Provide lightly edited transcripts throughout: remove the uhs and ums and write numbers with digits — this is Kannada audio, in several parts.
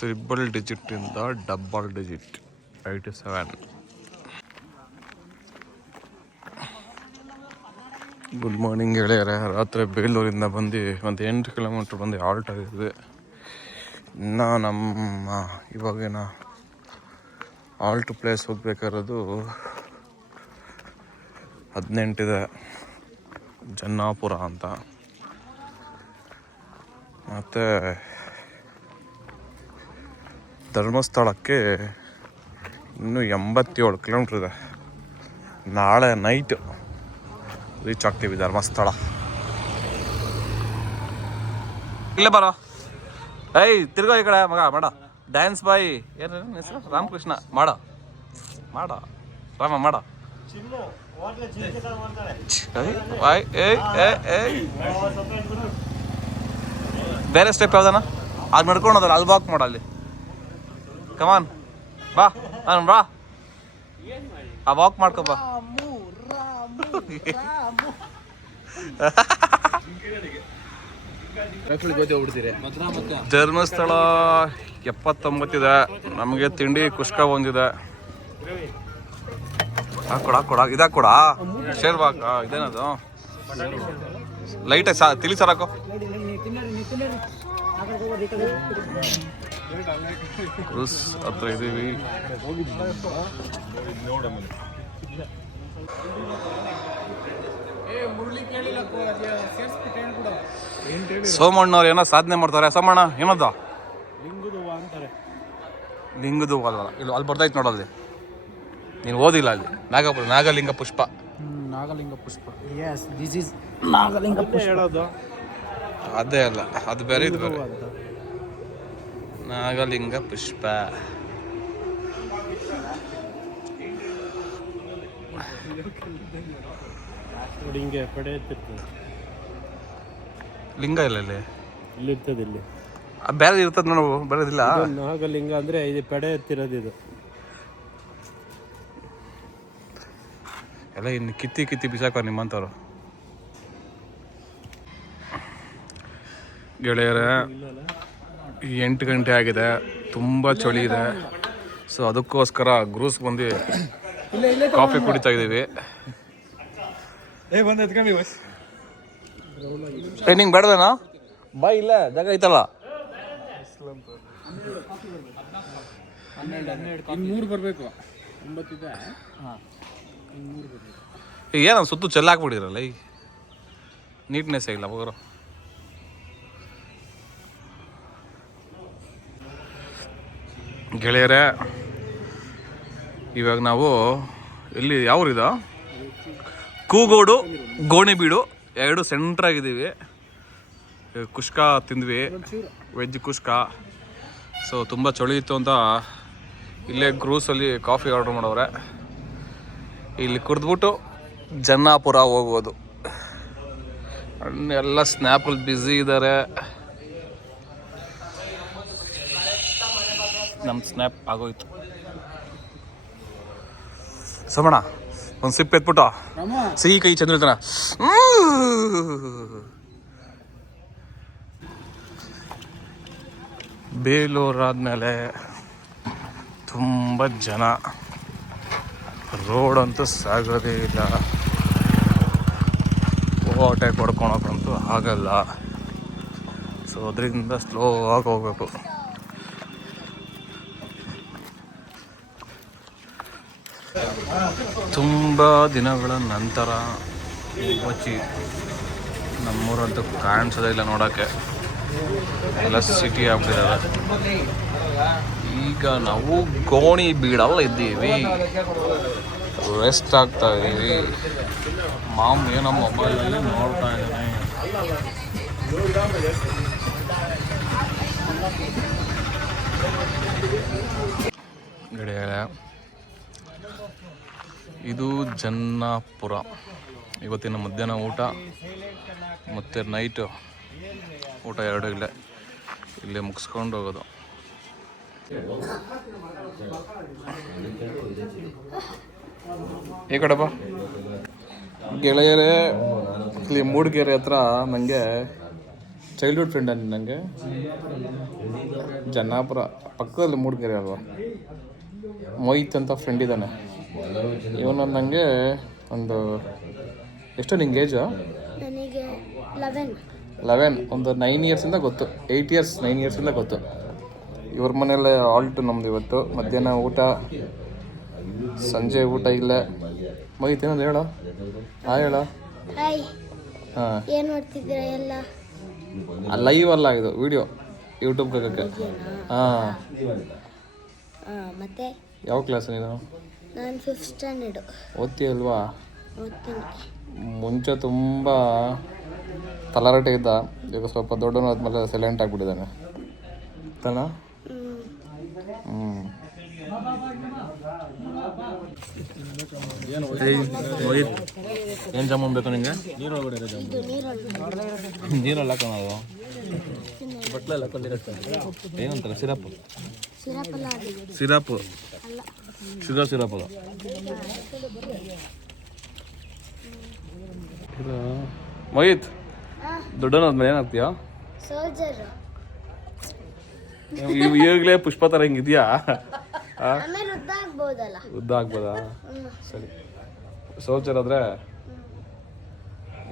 ತ್ರಿಬಲ್ ಡಿಜಿಟಿಂದ ಡಬಲ್ ಡಿಜಿಟ್ 87. ಗುಡ್ ಮಾರ್ನಿಂಗ್ ಗೆಳೆಯರೆ. ರಾತ್ರಿ ಬೇಲೂರಿಂದ ಬಂದು ಒಂದು 8 ಕಿಲೋಮೀಟ್ರ್ ಬಂದು ಆಲ್ಟ್ ಆಗಿದೆ. ಇನ್ನು ನಮ್ಮ ಇವಾಗಿನ ಆಲ್ಟ್ ಪ್ಲೇಸ್ ಹೋಗ್ಬೇಕಾಗಿರೋದು 18 ಇದೆ, ಜನ್ನಾಪುರ ಅಂತ. ಮತ್ತು ಧರ್ಮಸ್ಥಳಕ್ಕೆ ಇನ್ನೂ 87 ಕಿಲೋಮೀಟ್ರ್ ಇದೆ. ನಾಳೆ ನೈಟ್ ರೀಚ್ ಆಗ್ತೀವಿ ಧರ್ಮಸ್ಥಳ. ಇಲ್ಲೇ ಬರೋ ಏಯ್ ತಿರ್ಗೋ ಈ ಕಡೆ ಮಗ. ಮಾಡ ಡ್ಯಾನ್ಸ್ ಬಾಯ್. ಏನು ಹೆಸರು? ರಾಮಕೃಷ್ಣ. ಮಾಡ ರಾಮ ಮಾಡ. ಬೇರೆ ಸ್ಟೆಪ್ ಯಾವ್ದಾನ ಅದು ನಡ್ಕೊಳೋದಲ್ಲ, ಅಲ್ಲಿ ವಾಕ್ ಮಾಡ. ಅಲ್ಲಿ ಕಮಾನ್ ಬಾ, ನಾನು ಬಾ, ಆ ವಾಕ್ ಮಾಡ್ಕೊ ಬಾ. ಧರ್ಮಸ್ಥಳ 79 ಇದೆ. ನಮಗೆ ತಿಂಡಿ ಕುಷ್ಕ ಒಂದಿದೆ. ಹಾಕೊಡ ಇದಾಕೊಡ ಶೇರ್ವಾಕ. ಇದೇನದು ಲೈಟಾಗಿ ತಿಳಿ ಸರ್ ಹಾಕೋ. ಕ್ರೂಸ್ ಹತ್ರ ಇದೀವಿ. ಸೋಮಣ್ಣವ್ರು ಏನೋ ಸಾಧನೆ ಮಾಡ್ತಾರೆ. ಸೋಮಣ್ಣ ಏನದ ಲಿಂಗದು ಅಲ್ವಲ್ಲ, ಇಲ್ಲ ಅಲ್ಲಿ ಬರ್ತಾಯ್ತು ನೋಡಲ್ಲಿ. ನೀನು ಓದಿಲ್ಲ ಅಲ್ಲಿ. ನಾಗಲಿಂಗ ಪುಷ್ಪ. ನಾಗಲಿಂಗ ಪುಷ್ಪ. ಯಸ್, ದಿಸ್ ಇಸ್ ನಾಗಲಿಂಗ ಪುಷ್ಪ ಹೇಳೋದು. ಅದೇ ಅಲ್ಲ, ಅದು ಬೇರೆ ಇದು ಬೇರೆ. ನಾಗಲಿಂಗ ಪುಷ್ಪ. ಹಿಂಗೆ ಪಡೆ ಎತ್ತಿರ್ತದೆ. ಲಿಂಗ ಇಲ್ಲ ಇಲ್ಲಿ ಇರ್ತದೆ. ಇಲ್ಲಿ ಬೇರೆ ಇರ್ತದೆ ನೋಡು, ಬರೋದಿಲ್ಲ. ನಾಗಲಿಂಗ ಅಂದ್ರೆ ಇದು ಪಡೆ ಎತ್ತಿರೋದು. ಇದು ಎಲ್ಲ ಇನ್ನು ಕಿತ್ತಿ ಬಿಸಾಕ ನಿಮ್ಮಂಥವ್ರು. ಗೆಳೆಯರೇ, 8 ಗಂಟೆ ಆಗಿದೆ, ತುಂಬ ಚಳಿ ಇದೆ. ಸೊ ಅದಕ್ಕೋಸ್ಕರ ಗ್ರೂಸ್ ಬಂದು ಕಾಫಿ ಕುಡಿತಾ ಇದ್ದೀವಿ. ನಿಂಗೆ ಬೇಡವೇನಾ? ಬಾ, ಇಲ್ಲ ಜಾಗ ಐತಲ್ಲ. ಬರಬೇಕು. ಏನು ಸುತ್ತು ಚೆಲ್ಲಾಕ್ಬಿಟ್ಟಿರಲ್ಲ, ಈ ನೀಟ್ನೆಸ್ ಇಲ್ಲ ಹೋಗರು. ಗೆಳೆಯರೇ, ಇವಾಗ ನಾವು ಎಲ್ಲಿ ಯಾವ್ರಿದ ಕೂಗೋಡು ಗೋಣಿಬೀಡು 2 ಸೆಂಟ್ರಾಗಿದ್ದೀವಿ. ಕುಷ್ಕ ತಿಂದ್ವಿ, ವೆಜ್ ಕುಷ್ಕ. ಸೊ ತುಂಬ ಚಳಿ ಇತ್ತು ಅಂತ ಇಲ್ಲೇ ಗ್ರೂಸಲ್ಲಿ ಕಾಫಿ ಆರ್ಡ್ರ್ ಮಾಡವ್ರೆ. ಇಲ್ಲಿ ಕುಡಿದ್ಬಿಟ್ಟು ಜನ್ನಾಪುರ ಹೋಗೋದು. ಎಲ್ಲ ಸ್ನ್ಯಾಪಲ್ಲಿ ಬ್ಯುಸಿ ಇದ್ದಾರೆ. ನಮ್ಮ ಸ್ನ್ಯಾಪ್ ಆಗೋಯ್ತು. ಸಮಣ ಒಂದು ಸಿಪ್ ಎತ್ಬಿಟ್ಟು ಸಿಹಿ ಕೈ ಚಂದ್ರತನ. ಬೇಲೂರಾದ್ಮೇಲೆ ತುಂಬ ಜನ, ರೋಡ್ ಅಂತೂ ಸಾಗೋದೇ ಇಲ್ಲ. ಓವರ್ಟೇಕ್ ಹೊಡ್ಕೊಳಕ್ಕಂತೂ ಆಗಲ್ಲ. ಸೊ ಅದರಿಂದ ಸ್ಲೋ ಆಗಿ ಹೋಗ್ಬೇಕು. ತುಂಬ ದಿನಗಳ ನಂತರ ನಮ್ಮೂರಂತೂ ಕಾಣಿಸೋದೇ ಇಲ್ಲ ನೋಡೋಕ್ಕೆ. ಎಲ್ಲ ಸಿಟಿ ಆಗ್ಬಿಟ್ಟಿದ್ದಾರೆ. ಈಗ ನಾವು ಗೋಣಿಬೀಡಲ್ಲಿ ಇದ್ದೀವಿ, ರೆಸ್ಟ್ ಆಗ್ತಾ ಇದ್ದೀವಿ. ಮಾಮ್ ಏನೋ ಮೊಬೈಲಲ್ಲಿ ನೋಡ್ತಾ ಇದ್ದೀನಿ. ಗೆಳೆಯರೆ, ಇದು ಜನ್ನಾಪುರ. ಇವತ್ತಿನ ಮಧ್ಯಾಹ್ನ ಊಟ ಮತ್ತು ನೈಟು ಊಟ 2 ಇಲ್ಲೇ ಮುಗಿಸ್ಕೊಂಡು ಹೋಗೋದು. ಈ ಕಡೆ ಬಾ ಗೆಳೆಯರೇ. ಇಲ್ಲಿ ಮೂಡಿಗೆರೆ ಹತ್ರ ನನಗೆ ಚೈಲ್ಡ್ಹುಡ್ ಫ್ರೆಂಡ ನನಗೆ ಜನ್ನಾಪುರ ಪಕ್ಕದಲ್ಲಿ ಮೂಡಿಗೆರೆ ಅಲ್ವಾ. ಮೊಹಿತ್ ಅಂತ ಫ್ರೆಂಡ್ ಇದ್ದಾನೆ. ಇವನು ನನಗೆ ಒಂದು ಎಷ್ಟು ನಿಂಗೆ ಏಜು? ನನಗೆ 11 ಒಂದು 9 ಇಯರ್ಸಿಂದ ಗೊತ್ತು. 8 ಇಯರ್ಸ್ 9 ಇಯರ್ಸಿಂದ ಗೊತ್ತು. ಇವ್ರ ಮನೇಲೆ ಆಲ್ಟು ನಮ್ದು ಇವತ್ತು. ಮಧ್ಯಾಹ್ನ ಊಟ, ಸಂಜೆ ಊಟ ಇಲ್ಲೇ. ಮೊಹಿತ್ ಏನಂದ್ರೆ ಹೇಳೋ, ಹೇಳೋ. ಹಾಯ್, ಹಾಂ, ಏನು ಮಾಡ್ತಿದ್ದೀರಾ ಎಲ್ಲ? ಲೈವ್ ಅಲ್ಲ, ಇದು ವಿಡಿಯೋ ಯೂಟ್ಯೂಬ್ಗೆ ಹಾಕೋಕ್ಕೆ. ಹಾಂ, ಮತ್ತೆ ಯಾವ ಕ್ಲಾಸ್ ನೀನು? ನಾನು 5th ಸ್ಟ್ಯಾಂಡರ್ಡು ಓದ್ತೀಯಲ್ವಾ? ಓದ್ತೀನಿ. ಮುಂಚೆ ತುಂಬ ತಲಾರಟೆ ಇದ್ದ, ಈಗ ಸ್ವಲ್ಪ ದೊಡ್ಡವನು ಆದಮೇಲೆ ಸೈಲೆಂಟ್ ಆಗಿಬಿಟ್ಟಿದ್ದಾನೆ ತಾನ. ಏನು ಜಾಮೂನ್ ಬೇಕು ನಿಂಗೆ? ನೀರಲ್ಲಿ ಹಾಕೋದು ಬಟ್ಲೆಲ್ಲ ಹಾಕೊಂಡಿರುತ್ತೆ. ಏನಂತಾರೆ? ಸಿರಪ್ ಶುಗರ್ ಸಿರಪ್ ಅದು. ಮೊಹಿತ್, ದೊಡ್ಡವನಾದ್ಮೇಲೆ ಏನಾಗ್ತೀಯಾ? ಸೋಲ್ಜರ್. ಈಗಲೇ ಪುಷ್ಪ ಥರ ಹಿಂಗಿದ್ಯಾ? ಆಮೇಲೆ ಉದ್ದ ಆಗ್ಬೋದಲ್ಲ? ಉದ್ದ ಆಗ್ಬೋದಾ? ಸರಿ. ಸೋಲ್ಜರ್ ಆದರೆ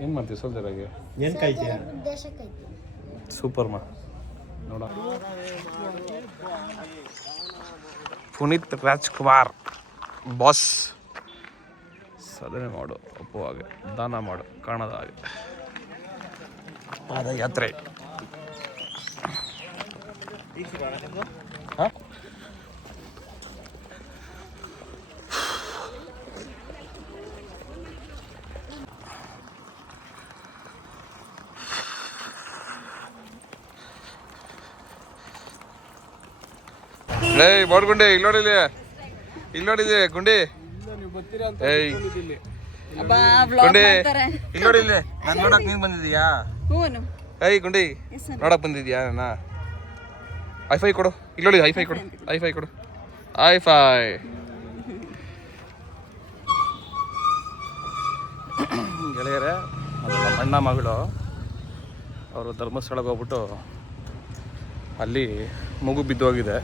ಏನು ಮಾಡ್ತೀವಿ? ಸೋಲ್ಜರ್ ಆಗಿ ಏನು ಕಾಯ್ತೀಯ? ದೇಶಕ್ಕೆ ಸೂಪರ್ ನೋಡ. ಪುನೀತ್ ರಾಜ್ಕುಮಾರ್ ಬಾಸ್. ಸಾಧನೆ ಮಾಡು, ಒಪ್ಪುವಾಗೆ ದಾನ ಮಾಡು, ಕಾಣದ ಹಾಗೆ. ಪಾದಯಾತ್ರೆ. ಹಾಂ, ಬೋಡ್ಗುಂಡಿ ಇಲ್ಲಿ ನೋಡಿಲಿ ಗುಂಡಿ. ಏಯ್ ಗುಂಡಿ, ಇಲ್ಲಿ ನೋಡಿಲ್ಲಿ. ನಾನು ನೋಡಕ್ ನೀನ್ ಬಂದಿದೀಯಾ? ಏಯ್ ಗುಂಡಿ, ನೋಡಕ್ ಬಂದಿದ್ಯಾ? ನನ್ನ ಐಫೈ ಕೊಡು. ಇಲ್ಲಿ ನೋಡಿ, ಐಫೈ ಕೊಡು. ಐಫೈ ಗೆಳೆಯರೇ, ಅದು ನಮ್ಮ ಅಣ್ಣ ಮಗಳು. ಅವರು ಧರ್ಮಸ್ಥಳಕ್ಕೆ ಹೋಗ್ಬಿಟ್ಟು ಅಲ್ಲಿ ಮಗು ಬಿದ್ದೋಗಿದೆ,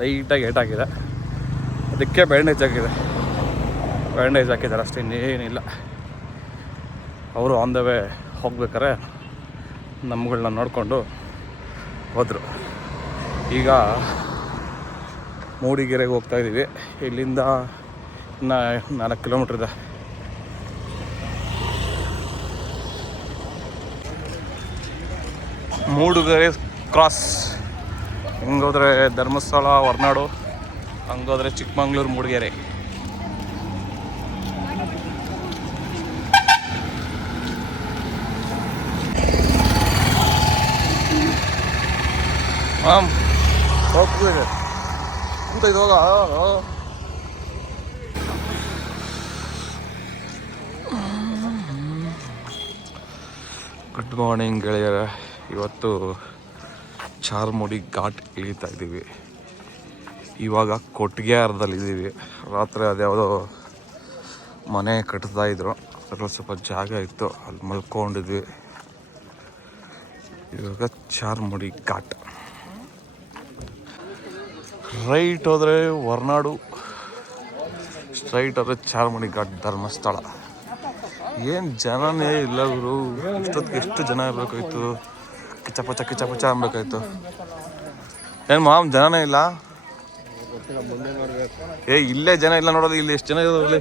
ಲೈಟಾಗಿ ಏಟಾಗಿದೆ. ಅದಕ್ಕೆ ಬ್ಯಾಂಡೇಜ್ ಹಾಕಿದ್ದಾರೆ ಅಷ್ಟೇ, ಇನ್ನೇನಿಲ್ಲ. ಅವರು ಆನ್ ದ ವೇ ಹೋಗ್ಬೇಕಾರೆ ನಮ್ಗಳನ್ನ ನೋಡಿಕೊಂಡು ಹೋದರು. ಈಗ ಮೂಡಿಗೆರೆಗೆ ಹೋಗ್ತಾಯಿದ್ದೀವಿ. ಇಲ್ಲಿಂದ ಇನ್ನು 4 ಕಿಲೋಮೀಟ್ರ್ ಇದೆ. ಮೂಡಿಗೆರೆ ಕ್ರಾಸ್. ಹಿಂಗೋದ್ರೆ ಧರ್ಮಸ್ಥಳ, ಹೊರನಾಡು, ಹಂಗೋದ್ರೆ ಚಿಕ್ಕಮಂಗ್ಳೂರು, ಮೂಡಿಗೆರೆ. ಹಾಂ, ಹೋಗ್ತಿದೆ ಅಂತ ಇದು. ಹೋಗ. ಗುಡ್ ಮಾರ್ನಿಂಗ್ ಗೆಳೆಯರೇ. ಇವತ್ತು ಚಾರ್ಮುಡಿ ಘಾಟ್ ಇಳಿತಾ ಇದ್ದೀವಿ. ಇವಾಗ ಕೊಟ್ಟಿಗೆಹಾರದಲ್ಲಿದ್ದೀವಿ. ರಾತ್ರಿ ಅದ್ಯಾವುದೋ ಮನೆ ಕಟ್ತಾಯಿದ್ರು, ಅದ್ರಲ್ಲಿ ಸ್ವಲ್ಪ ಜಾಗ ಇತ್ತು, ಅಲ್ಲಿ ಮಲ್ಕೊಂಡಿದ್ವಿ. ಇವಾಗ ಚಾರ್ಮುಡಿ ಘಾಟ್. ರೈಟ್ ಹೋದರೆ ಹೊರನಾಡು, ಸ್ಟ್ರೈಟ್ ಹೋದರೆ ಚಾರ್ಮುಡಿ ಘಾಟ್ ಧರ್ಮಸ್ಥಳ. ಏನು ಜನನೇ ಇಲ್ಲ ಗುರು. ಇಷ್ಟೊತ್ತಿಗೆ ಎಷ್ಟು ಜನ ಇರಬೇಕಾಯ್ತು? ಕಿಚಪಚ ಅನ್ಬೇಕಾಯ್ತು. ಏನು ಮಾಮ್, ಜನನೇ ಇಲ್ಲ? ಇಲ್ಲೇ ಜನ ಇಲ್ಲ ನೋಡೋದು. ಇಲ್ಲಿ ಎಷ್ಟು ಜನ ಇರೋದು?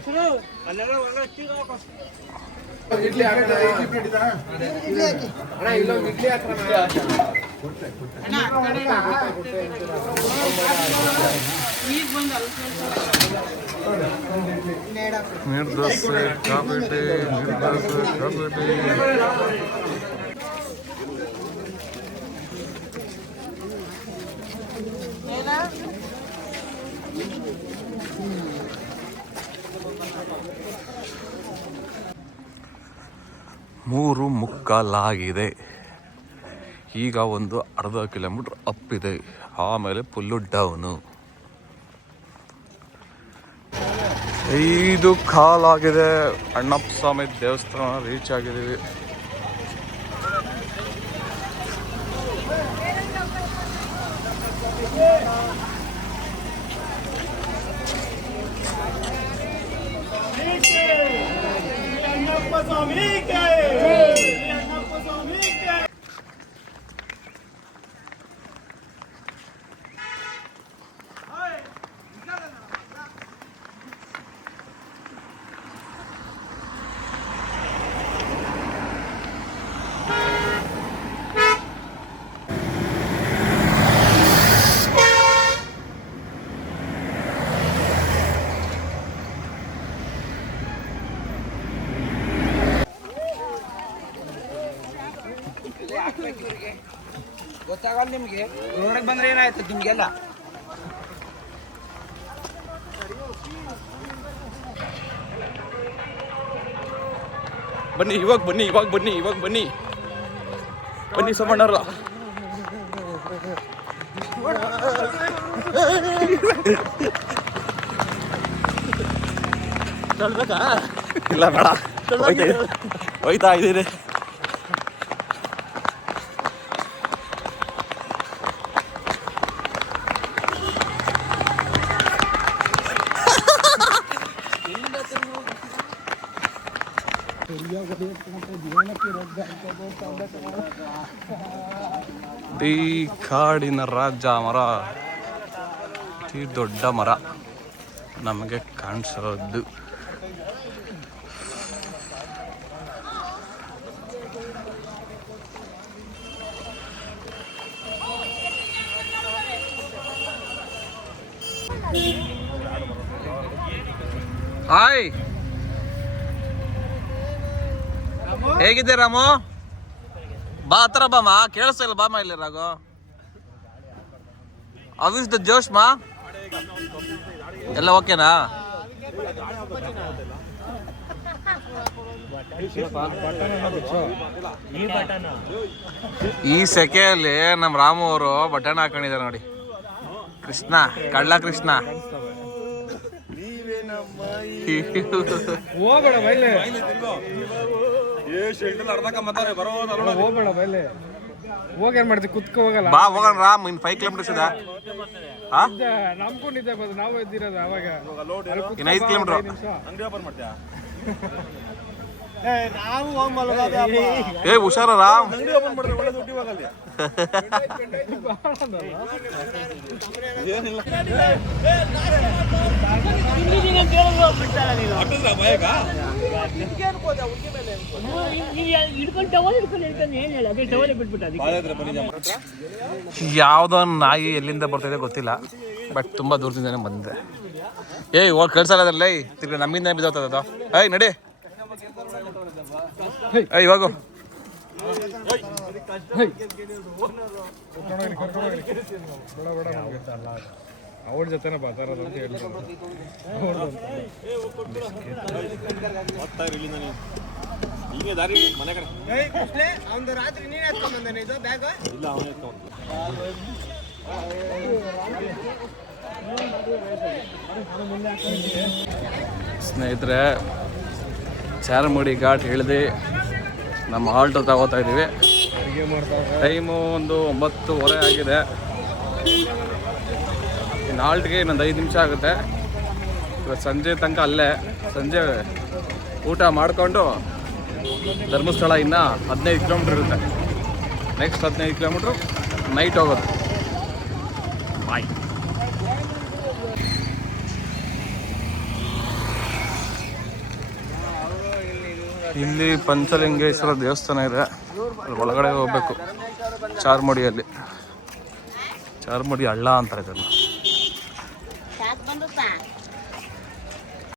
ನಿರ್ದೋಸೆ ಕಾಪೇಟೆ. ಮೂರು ಮುಕ್ಕಾಲಾಗಿದೆ. ಈಗ ಒಂದು ಅರ್ಧ ಕಿಲೋಮೀಟ್ರ್ ಅಪ್ ಇದೆ, ಆಮೇಲೆ ಫುಲ್ಲು ಡೌನು. 5 ಕಾಲಾಗಿದೆ. ಅಣ್ಣಪ್ಪ ಸ್ವಾಮಿ ದೇವಸ್ಥಾನ ರೀಚ್ ಆಗಿದ್ದೀವಿ. ಗೊತ್ತಾಗಲ್ಲ ನಿಮ್ಗೆ ರೋಡಿಗೆ ಬಂದ್ರೆ ಏನಾಯ್ತು ನಿಮ್ಗೆಲ್ಲ ಬನ್ನಿ ಇವಾಗ ಬನ್ನಿ ಸೋಮಣ್ಣವ್ರ. ಇಲ್ಲ ಬೇಡ, ಹೋಯ್ತಾ ಇದ್ದೀರಿ. ಈ ಕಾಡಿನ ರಾಜ ಮರ, ಈ ದೊಡ್ಡ ಮರ ನಮಗೆ ಕಾಣಿಸೋದು. ಹಾಯ್, ಹೇಗಿದ್ದೆ ರಾಮು? ಬಾ ಹತ್ರ ಬಾಮ, ಕೇಳಿಸ್ತಾ ಇಲ್ಲ ಬಾಮ ಇಲ್ಲಿ ರಾಗು. ಆಫೀಸ್ ದ ಜೋಶ್ ಮಾ ಎಲ್ಲ ಓಕೆನಾ? ಈ ಸೆಕೆಯಲ್ಲಿ ನಮ್ಮ ರಾಮು ಅವರು ಬಟನ್ ಹಾಕೊಂಡಿದ್ದಾರೆ ನೋಡಿ. ಕೃಷ್ಣ, ಕಳ್ಳ ಕೃಷ್ಣ. ಹೋಗೇನ್ ಮಾಡ್ತೀವಿ ಕುತ್ಕೊ ಹೋಗಲ್ಲ. ಬಾ ಹೋಗೋಣ ರಾಮ್, ಇನ್ 5 ಕಿಲೋಮೀಟರ್ಸ್ ಇದೆ. ನಂಬ್ಕೊಂಡಿದ್ದೆ ನಾವು ಎದ್ದಿರೋದು ಅವಾಗ ಇನ್ನು 5 ಕಿಲೋಮೀಟರ್. ಏ ಹುಷಾರ ರಾಮ್. ಯಾವ್ದೋ ನಾಯಿ ಎಲ್ಲಿಂದ ಬರ್ತಿದೆ ಗೊತ್ತಿಲ್ಲ, ಬಟ್ ತುಂಬಾ ದೂರದಿಂದಾನೆ ಬಂದಿದೆ. ಏಯ್ ಹೋಗಿ ಕಳ್ಸಲ್ಲ ಅದಲ್ಲ, ತಿರ್ಗಿ ನಮ್ಮಿಂದ ಬಿದ್ದೋಗ್ತದ ಅದು. ಏಯ್ ನಡಿ, ಏಯ್ ಇವಾಗ ಅವಳ ಜೊತೆನೆ ಬರ್ತಾರದು ಅಂತ ಹೇಳ್ತಾರೆ. ಸ್ನೇಹಿತರೆ, ಚಾರ್ಮುಡಿ ಘಾಟ್ ಇಳಿದು ನಮ್ಮ ಹಾಲ್ಟ್ ತಗೋತಾ ಇದ್ದೀವಿ. ಟೈಮು ಒಂದು 9:30 ಆಗಿದೆ. ಇನ್ನು ಹಾಲ್ಟ್ಗೆ ಇನ್ನೊಂದು 5 ನಿಮಿಷ ಆಗುತ್ತೆ. ಇವತ್ತು ಸಂಜೆ ತನಕ ಅಲ್ಲೇ, ಸಂಜೆ ಊಟ ಮಾಡಿಕೊಂಡು ಧರ್ಮಸ್ಥಳ ಇನ್ನು 15 ಕಿಲೋಮೀಟ್ರ್ ಇರುತ್ತೆ. ನೆಕ್ಸ್ಟ್ 15 ಕಿಲೋಮೀಟ್ರು ನೈಟ್ ಹೋಗೋದು. ಬಾಯ್. ಇಲ್ಲಿ ಪಂಚಲಿಂಗೇಶ್ವರ ದೇವಸ್ಥಾನ ಇದೆ, ಒಳಗಡೆ ಹೋಗ್ಬೇಕು. ಚಾರ್ಮುಡಿಯಲ್ಲಿ ಚಾರ್ಮುಡಿ ಹಳ್ಳ ಅಂತಾರೆ ಇದನ್ನು.